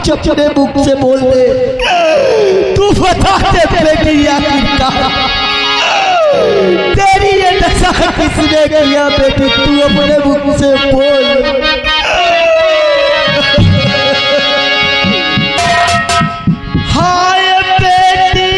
कुछ अपने मुख से बोल दे। तू बता दे बेटी आखिरकार तेरी ये दशा किसने किया बेटी, तू अपने मुख से बोल। हाय बेटी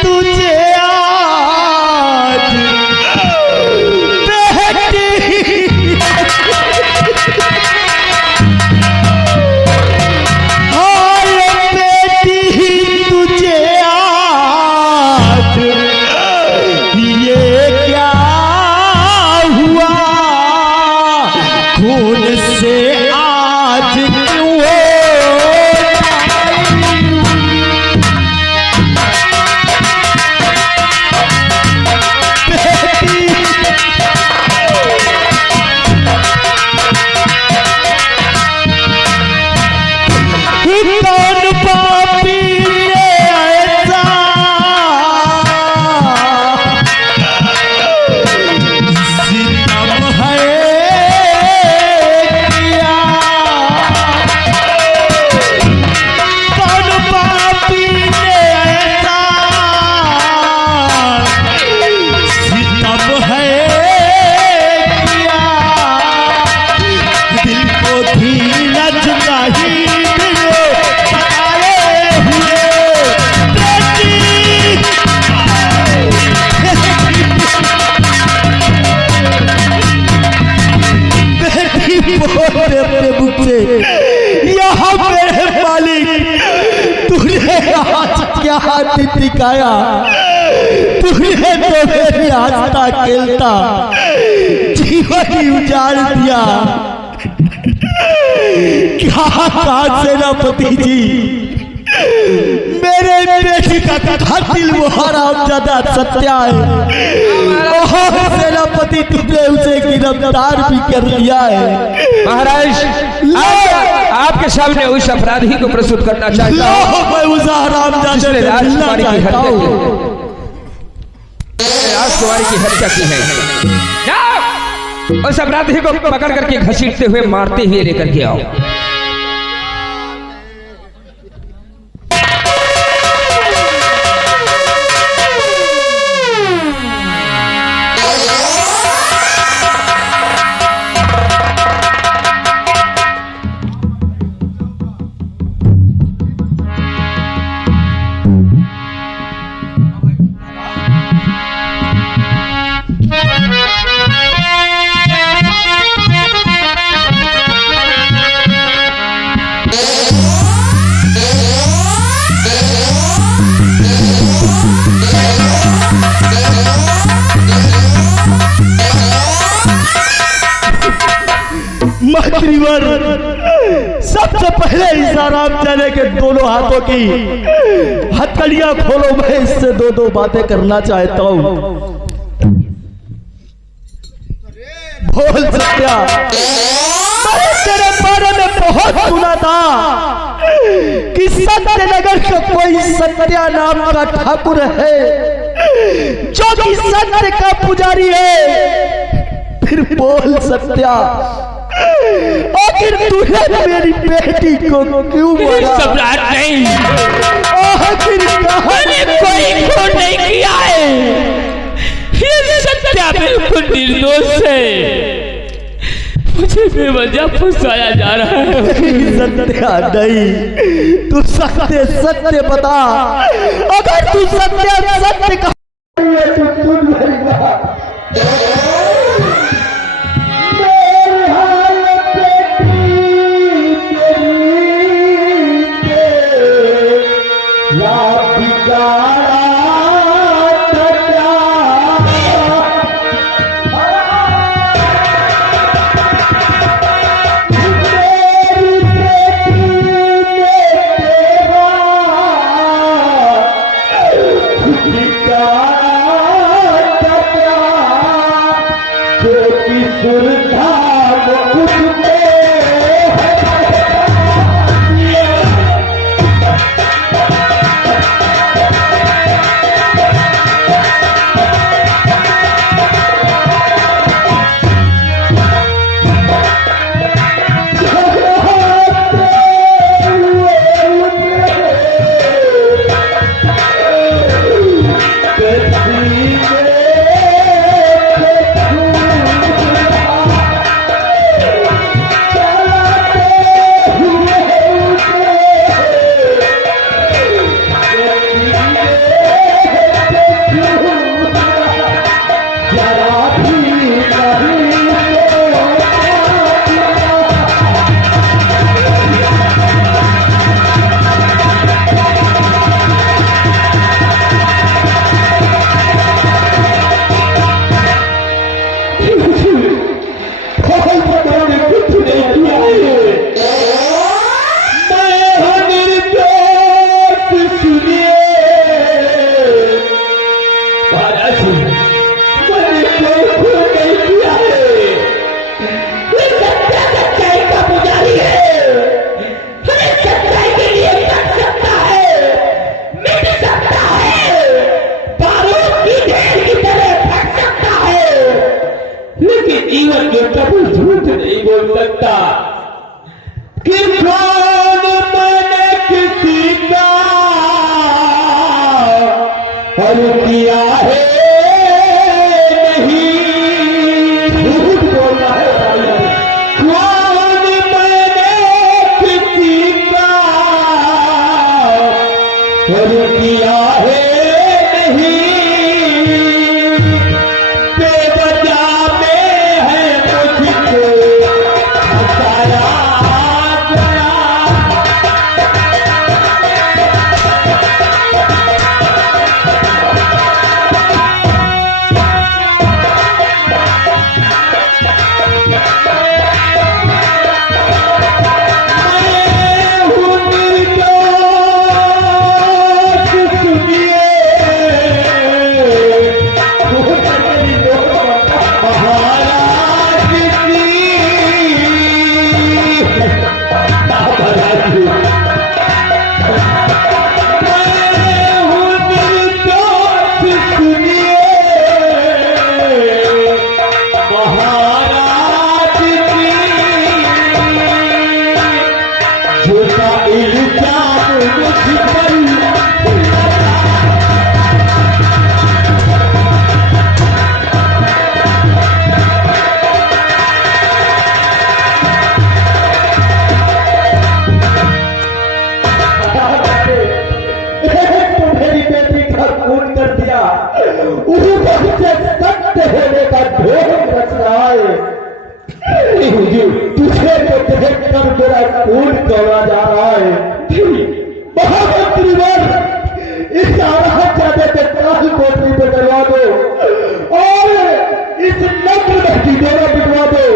तुझे आज बेटी, हाय बेटी तुझे आज ये क्या हुआ, खून से आज क्यों अपने मुख से, यहाँ मेरे मालिक तूने आज क्या हाथ दिखाया, तूने तो मेरी आस्था खेलता जीवन ही उजाड़ दिया। क्या कहा सेनापति जी, मेरे बेटी का कातिल वो हरामजादा सत्या है और सेनापति तुमने उसे गिरफ्तार भी कर लिया है। महाराज आपके सामने उस अपराधी को प्रस्तुत करना चाहता हूं, मैं उस हरामजादे से राजकुमारी की चाहता हूं। राजकुमारी की हत्या की है, जाओ उस अपराधी को पकड़ करके घसीटते हुए मारते हुए लेकर के आओ। मंत्रीवर, सबसे पहले इस हरामजादे के दोनों हाथों की हथकड़ियां खोलो, मैं इससे दो बातें करना चाहता हूं। बोल सत्या, मैंने तेरे बारे में बहुत सुना था कि सत्यनगर का कोई सत्या नाम का ठाकुर है जो कि सत्य का पुजारी है। फिर बोल सत्या, आखिर तूने मेरी बेटी को क्यों मारा? सम्राट नहीं, आखिर मैंने कोई खून नहीं किया है, ये सत्या बिल्कुल निर्दोष है, मुझे बेवजह फंसाया जा रहा है। सत्या नहीं, तू सत्य सत्य बता, अगर तू सत्य का तू सुन मेरी बात। और किया है नहीं, झूठ बोलना है कौन मैंने किसी का, और किया है नहीं, बेवजह में है मुझको हटाया गया। तुझे तो देख कर मेरा खून दौड़ा जा रहा है। महामंत्री इस आराधना के काल कोठरी पे डलवा दो और इस नग्न की दोनों बिठवा दो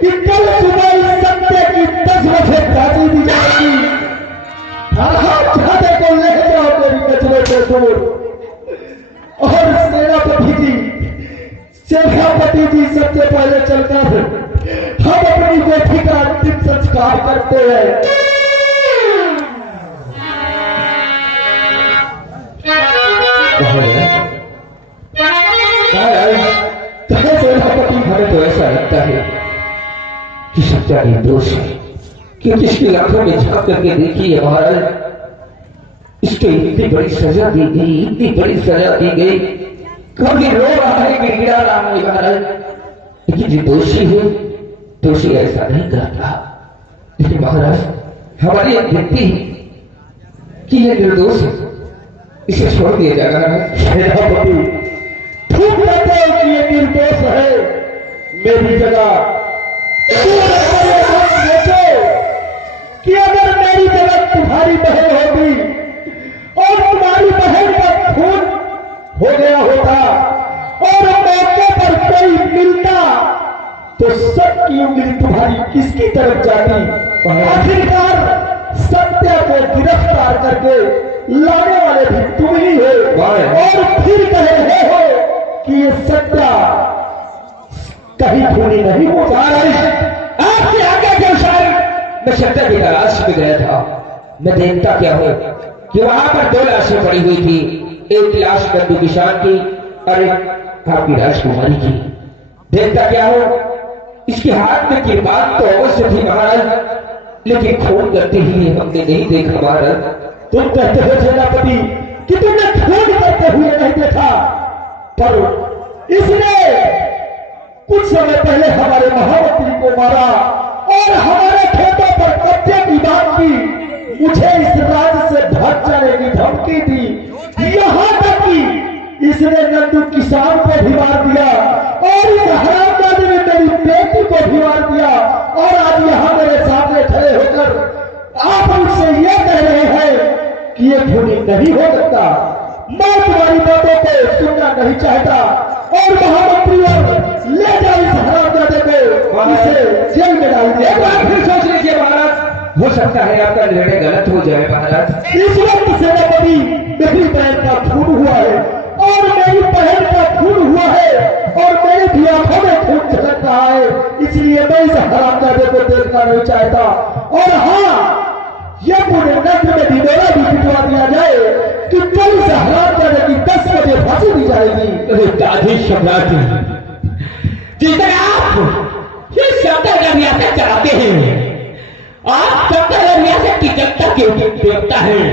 कि कल सुबह इस सत्य की 10 बजे फांसी दी जाएगी। आराधना को ले जाओ मेरी कचरे पे दूर। और सेनापति जी सबसे पहले चलकर हम अपनी बेटी का अंतिम संस्कार करते हैं। सेनापति हमें तो ऐसा लगता है कि सच्चा निर्दोष है, क्योंकि इसकी आंखों में झांक करके देखिए महाराज, इसको इतनी बड़ी सजा दी गई, इतनी बड़ी सजा दी गई, कभी रो रहा है कि गिरा राम ने महाराज, लेकिन जो दोषी है दोषी ऐसा नहीं करता। लेकिन महाराज हमारी एक व्यक्ति कि यह निर्दोष है, इसे छोड़ दिया जा रहा है। सेनापति खूब कहते हैं कि यह निर्दोष है, मेरी जगह सोचो कि अगर मेरी जगह तुम्हारी बहन होगी और तुम्हारी बहन का खून हो गया होता और मौके पर कोई मिलता तो सबकी उंगली तुम्हारी किसकी तरफ जाती। आखिरकार सत्य को गिरफ्तार करके लाने वाले भी तुम ही हो और फिर कह रहे हो कि ये सत्य कहीं खूनी नहीं हो जा रही। आपके आगे के अनुसार मैं सत्य की तलाश में गया था। मैं देखता क्या हूं कि वहां पर 2 लाशें पड़ी हुई थी, एक लाश बंधु किसान की और एक आपकी राजकुमारी की। देखता क्या हो, इसके हाथ में किरपान तो अवश्य थी महाराज, लेकिन खून करते हुए हमने नहीं देखा महाराज। तुम कहते हो सेनापति कि तुमने खून करते हुए नहीं देखा, पर इसने कुछ समय पहले हमारे महामंत्री को मारा और हमारे खेतों पर कब्जे की बात की, मुझे इस राज्य से भाग जाने की धमकी दी, यहाँ तक कि इसने नंदू किसान को भी मार दिया और इस हरामजादे ने मेरी बेटी को भी मार दिया। और आज यहाँ मेरे सामने खड़े होकर आप मुझसे यह कह रहे हैं कि ये खूनी नहीं हो सकता। मैं तुम्हारी बातों को सुनना नहीं चाहता और महामंत्री और ले जाओ इस हरामजादे को, इसे जेल में डाल दिया। एक बार फिर सोच लीजिए महाराज, हो सकता है आपका निर्णय गलत हो जाए महाराज। इस वक्त सेनापति मेरी बहन का खून हुआ है और मेरी बहन का खून हुआ है और मेरी भी आंखों में खून झलक रहा है, इसलिए मैं इस हरामजादे को देखना नहीं चाहता। और हाँ, यह पूरे नग्न में ढिंढोरा भी पिटवा दिया जाए कि कल इस हरामजादे की 10 बजे फांसी दी जाएगी। दादी सम्राट जिस तरह आप ये सत्ता रियासत चलाते हैं, आप सत्ता रियासत की जनता के देवता हैं,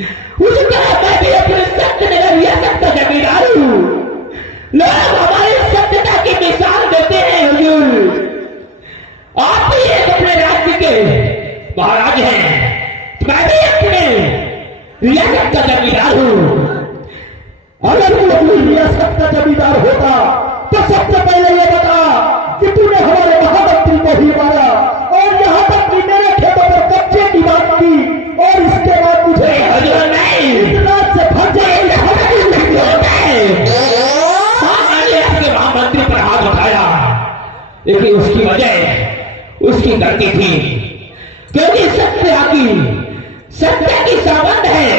उसी तरह मैं भी अपने सत्य में रियासत का जमींदार हूँ। लोग हमारी सत्यता की मिसाल देते हैं हुजूर। आप भी एक अपने राज्य के महाराज हैं, मैं भी अपने रियासत का जमींदार हूँ। अगर तू अपनी रियासत का जमींदार होता तो सबसे पहले ये बता कि तूने हमारे महामंत्री को ही मारा और यहाँ तक कि मेरे खेतों पर कब्जे की बात की और इसके बाद मुझे इतराज से भर जाए। आपके महामंत्री पर हाथ उठाया, लेकिन उसकी वजह उसकी गलती थी, क्योंकि सत्य की सावंत है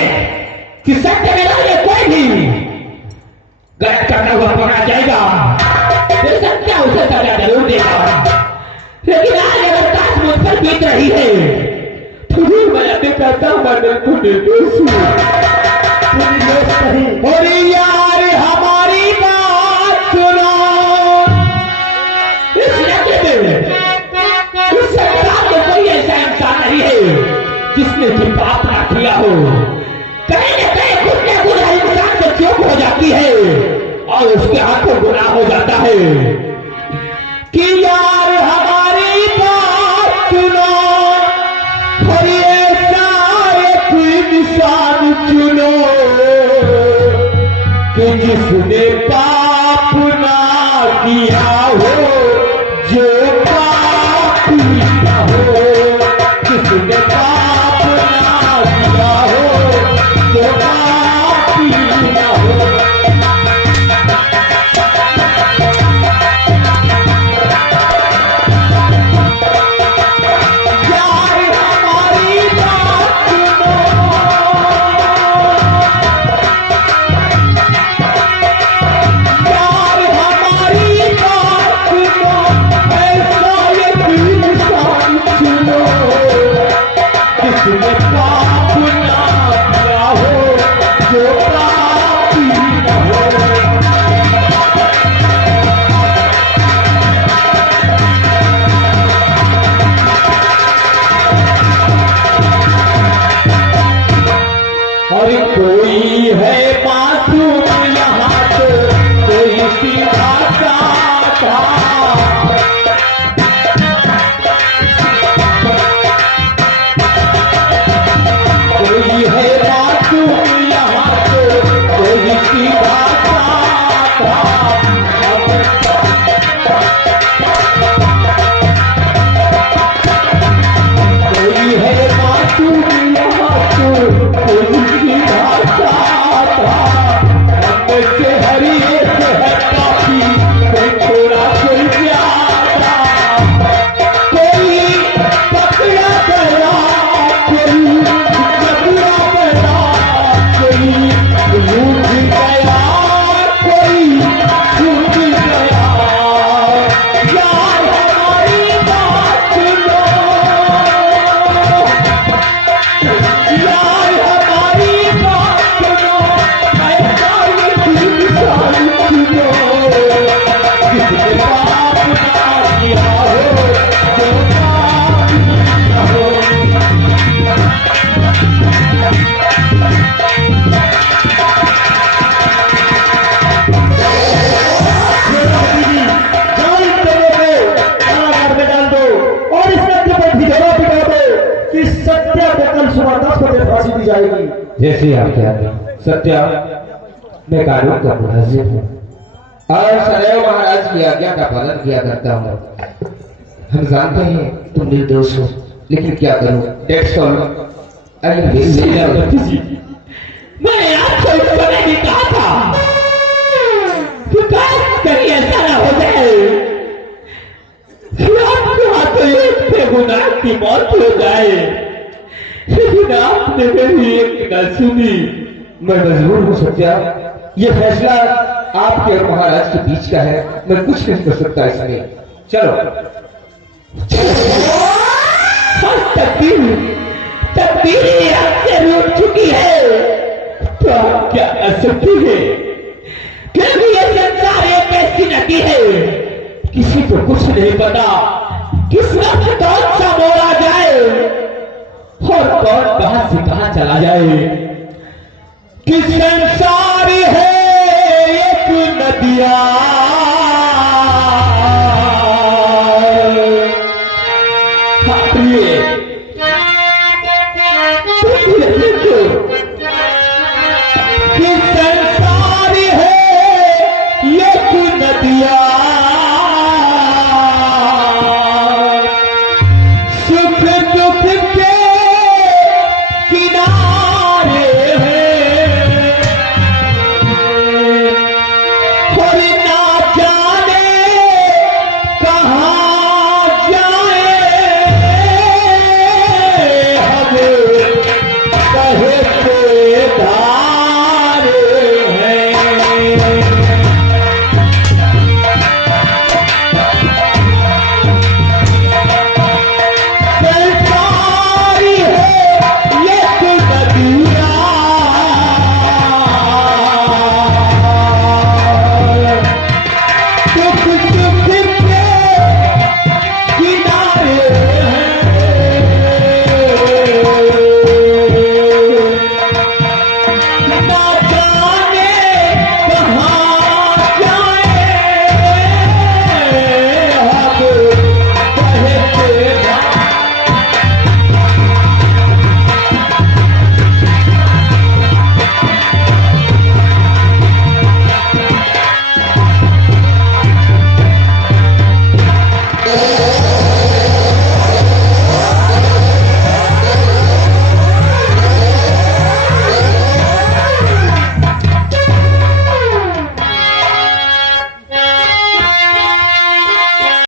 कि सत्य में लगे कोई भी गलत करना हुआ पकड़ा जाएगा, तो सत्य उसे सजा जरूर देगा। लेकिन आज अगर ताश मुझ पर बीत रही है तो मैं अभी कहता हूं मैं को निर्दोष हूं। और यार हमारी बात सुनो, इस राज्य में इस सरकार में कोई ऐसा इंसान नहीं है जिसने कि पाप ना किया हो। कहीं न कहीं खुद ने खुद इंसान को चूक हो जाती है और उसके हाथों गुनाह हो जाता है कि यार हमारी बात सुनो, और ये सारे कोई निशान चुनो कि जिसने पाप ना किया हो, जो पाप ना हो, जिसने पाप ना किया हो, जो पाप ना हो। कोई है मासूम यहाँ तो कोई सीधा साधा, कोई है मासूम यहाँ तो कोई सीधा साधा। कोई है मासूम यहाँ तो कोई हरी एक है काफी, कोई थोड़ा कोई ज्यादा, कोई पकड़ा गया, कोई पकड़ा गया, कोई लूट गया, कोई छूट गया। यार हमारी बात सुनो, यार हमारी बात सुनो, जैसे आप कहते हैं सत्या, मैं कानून का मुलाजिम हूँ और सदैव महाराज की आज्ञा का पालन किया करता हूँ। हम जानते हैं तुम निर्दोष हो, लेकिन क्या करूँ? मैंने आपको इस समय भी कहा था कि कहीं ऐसा ना हो जाए कि आपके हाथों एक बेगुनाह की मौत हो जाए, लेकिन आपने मेरी एक न सुनी। मैं मजबूर हूँ सत्या, ये फैसला आपके और महाराज के बीच का है, मैं कुछ नहीं कर सकता इसमें। चलो तकदीर आपसे रूठ चुकी है तो आप क्या कर सकती है, क्योंकि ये संसार एक ऐसी नदी है, किसी को कुछ नहीं पता किस वक्त कौन सा मोड़ आ जाए और कौन कहां से कहां चला जाए। कि संसार है एक नदिया